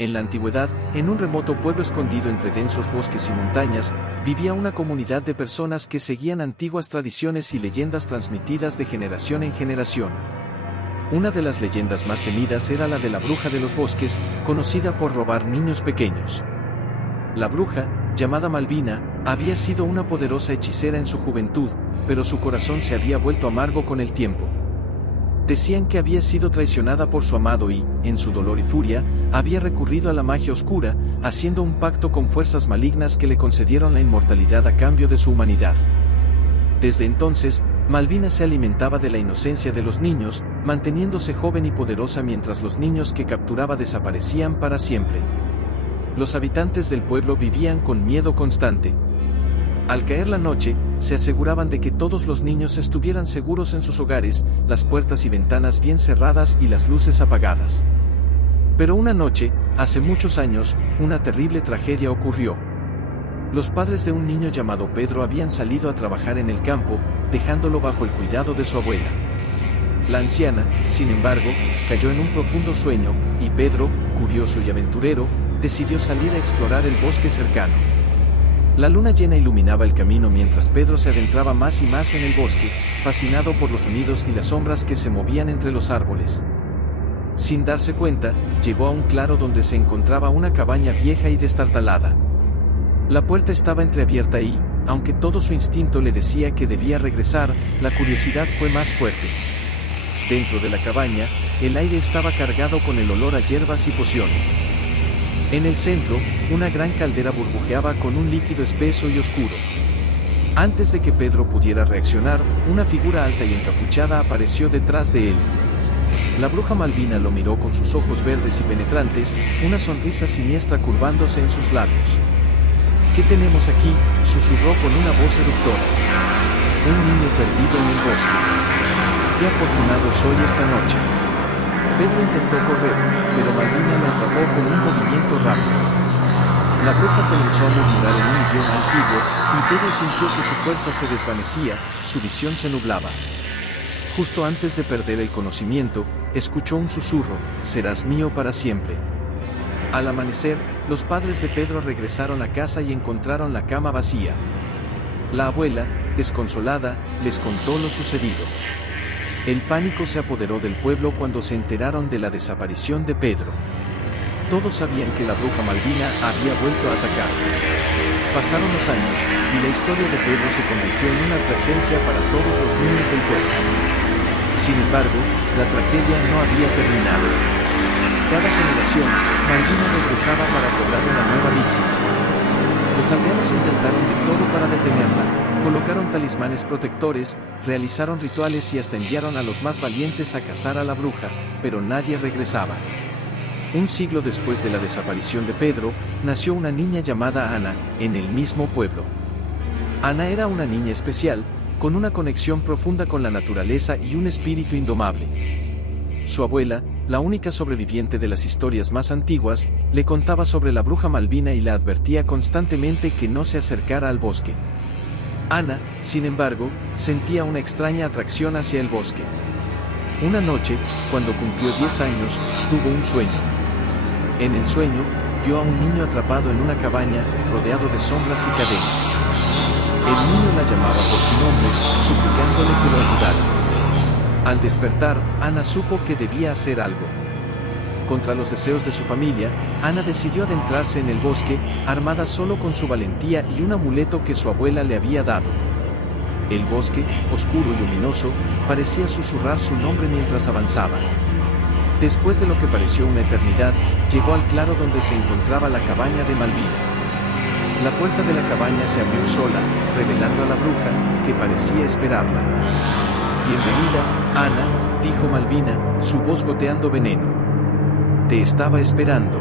En la antigüedad, en un remoto pueblo escondido entre densos bosques y montañas, vivía una comunidad de personas que seguían antiguas tradiciones y leyendas transmitidas de generación en generación. Una de las leyendas más temidas era la de la bruja de los bosques, conocida por robar niños pequeños. La bruja, llamada Malvina, había sido una poderosa hechicera en su juventud, pero su corazón se había vuelto amargo con el tiempo. Decían que había sido traicionada por su amado y, en su dolor y furia, había recurrido a la magia oscura, haciendo un pacto con fuerzas malignas que le concedieron la inmortalidad a cambio de su humanidad. Desde entonces, Malvina se alimentaba de la inocencia de los niños, manteniéndose joven y poderosa mientras los niños que capturaba desaparecían para siempre. Los habitantes del pueblo vivían con miedo constante. Al caer la noche, se aseguraban de que todos los niños estuvieran seguros en sus hogares, las puertas y ventanas bien cerradas y las luces apagadas. Pero una noche, hace muchos años, una terrible tragedia ocurrió. Los padres de un niño llamado Pedro habían salido a trabajar en el campo, dejándolo bajo el cuidado de su abuela. La anciana, sin embargo, cayó en un profundo sueño, y Pedro, curioso y aventurero, decidió salir a explorar el bosque cercano. La luna llena iluminaba el camino mientras Pedro se adentraba más y más en el bosque, fascinado por los sonidos y las sombras que se movían entre los árboles. Sin darse cuenta, llegó a un claro donde se encontraba una cabaña vieja y destartalada. La puerta estaba entreabierta y, aunque todo su instinto le decía que debía regresar, la curiosidad fue más fuerte. Dentro de la cabaña, el aire estaba cargado con el olor a hierbas y pociones. En el centro, una gran caldera burbujeaba con un líquido espeso y oscuro. Antes de que Pedro pudiera reaccionar, una figura alta y encapuchada apareció detrás de él. La bruja Malvina lo miró con sus ojos verdes y penetrantes, una sonrisa siniestra curvándose en sus labios. «¿Qué tenemos aquí?», susurró con una voz seductora. «Un niño perdido en el bosque. Qué afortunado soy esta noche». Pedro intentó correr, pero Malvina lo atrapó con un movimiento rápido. La bruja comenzó a murmurar en un idioma antiguo, y Pedro sintió que su fuerza se desvanecía, su visión se nublaba. Justo antes de perder el conocimiento, escuchó un susurro: «Serás mío para siempre». Al amanecer, los padres de Pedro regresaron a casa y encontraron la cama vacía. La abuela, desconsolada, les contó lo sucedido. El pánico se apoderó del pueblo cuando se enteraron de la desaparición de Pedro. Todos sabían que la bruja Malvina había vuelto a atacar. Pasaron los años, y la historia de Pedro se convirtió en una advertencia para todos los niños del pueblo. Sin embargo, la tragedia no había terminado. Cada generación, Malvina regresaba para cobrar una nueva víctima. Los aldeanos intentaron de todo para detenerla, colocaron talismanes protectores, realizaron rituales y hasta enviaron a los más valientes a cazar a la bruja, pero nadie regresaba. Un siglo después de la desaparición de Pedro, nació una niña llamada Ana, en el mismo pueblo. Ana era una niña especial, con una conexión profunda con la naturaleza y un espíritu indomable. Su abuela, la única sobreviviente de las historias más antiguas, le contaba sobre la bruja Malvina y la advertía constantemente que no se acercara al bosque. Ana, sin embargo, sentía una extraña atracción hacia el bosque. Una noche, cuando cumplió 10 años, tuvo un sueño. En el sueño, vio a un niño atrapado en una cabaña, rodeado de sombras y cadenas. El niño la llamaba por su nombre, suplicándole que lo ayudara. Al despertar, Ana supo que debía hacer algo. Contra los deseos de su familia, Ana decidió adentrarse en el bosque, armada solo con su valentía y un amuleto que su abuela le había dado. El bosque, oscuro y luminoso, parecía susurrar su nombre mientras avanzaba. Después de lo que pareció una eternidad, llegó al claro donde se encontraba la cabaña de Malvina. La puerta de la cabaña se abrió sola, revelando a la bruja, que parecía esperarla. «Bienvenida, Ana», dijo Malvina, su voz goteando veneno. «Te estaba esperando».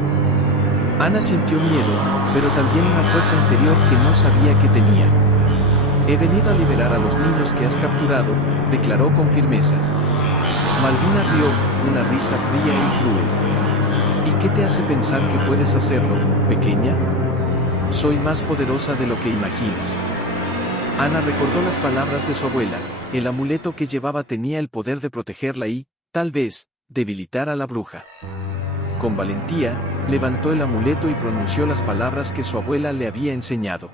Ana sintió miedo, pero también una fuerza interior que no sabía que tenía. «He venido a liberar a los niños que has capturado», declaró con firmeza. Malvina rió, una risa fría y cruel. «¿Y qué te hace pensar que puedes hacerlo, pequeña? Soy más poderosa de lo que imaginas». Ana recordó las palabras de su abuela: el amuleto que llevaba tenía el poder de protegerla y, tal vez, debilitar a la bruja. Con valentía, levantó el amuleto y pronunció las palabras que su abuela le había enseñado.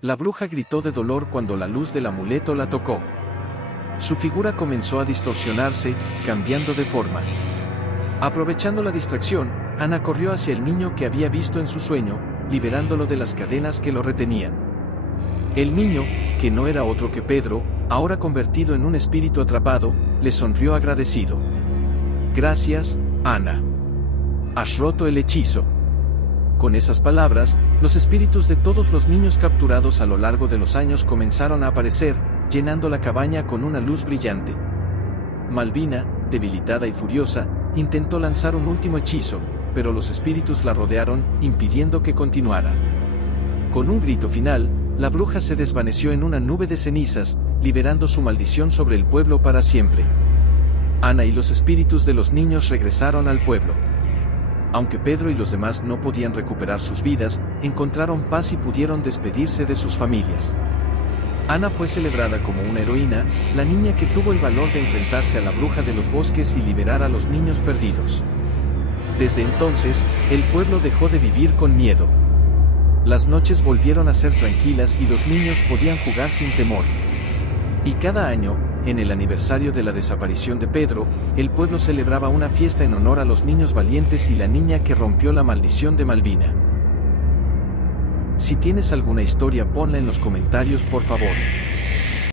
La bruja gritó de dolor cuando la luz del amuleto la tocó. Su figura comenzó a distorsionarse, cambiando de forma. Aprovechando la distracción, Ana corrió hacia el niño que había visto en su sueño, liberándolo de las cadenas que lo retenían. El niño, que no era otro que Pedro, ahora convertido en un espíritu atrapado, le sonrió agradecido. «Gracias, Ana. Has roto el hechizo». Con esas palabras, los espíritus de todos los niños capturados a lo largo de los años comenzaron a aparecer, llenando la cabaña con una luz brillante. Malvina, debilitada y furiosa, intentó lanzar un último hechizo, pero los espíritus la rodearon, impidiendo que continuara. Con un grito final, la bruja se desvaneció en una nube de cenizas, liberando su maldición sobre el pueblo para siempre. Ana y los espíritus de los niños regresaron al pueblo. Aunque Pedro y los demás no podían recuperar sus vidas, encontraron paz y pudieron despedirse de sus familias. Ana fue celebrada como una heroína, la niña que tuvo el valor de enfrentarse a la bruja de los bosques y liberar a los niños perdidos. Desde entonces, el pueblo dejó de vivir con miedo. Las noches volvieron a ser tranquilas y los niños podían jugar sin temor. Y cada año, en el aniversario de la desaparición de Pedro, el pueblo celebraba una fiesta en honor a los niños valientes y la niña que rompió la maldición de Malvina. Si tienes alguna historia, ponla en los comentarios, por favor.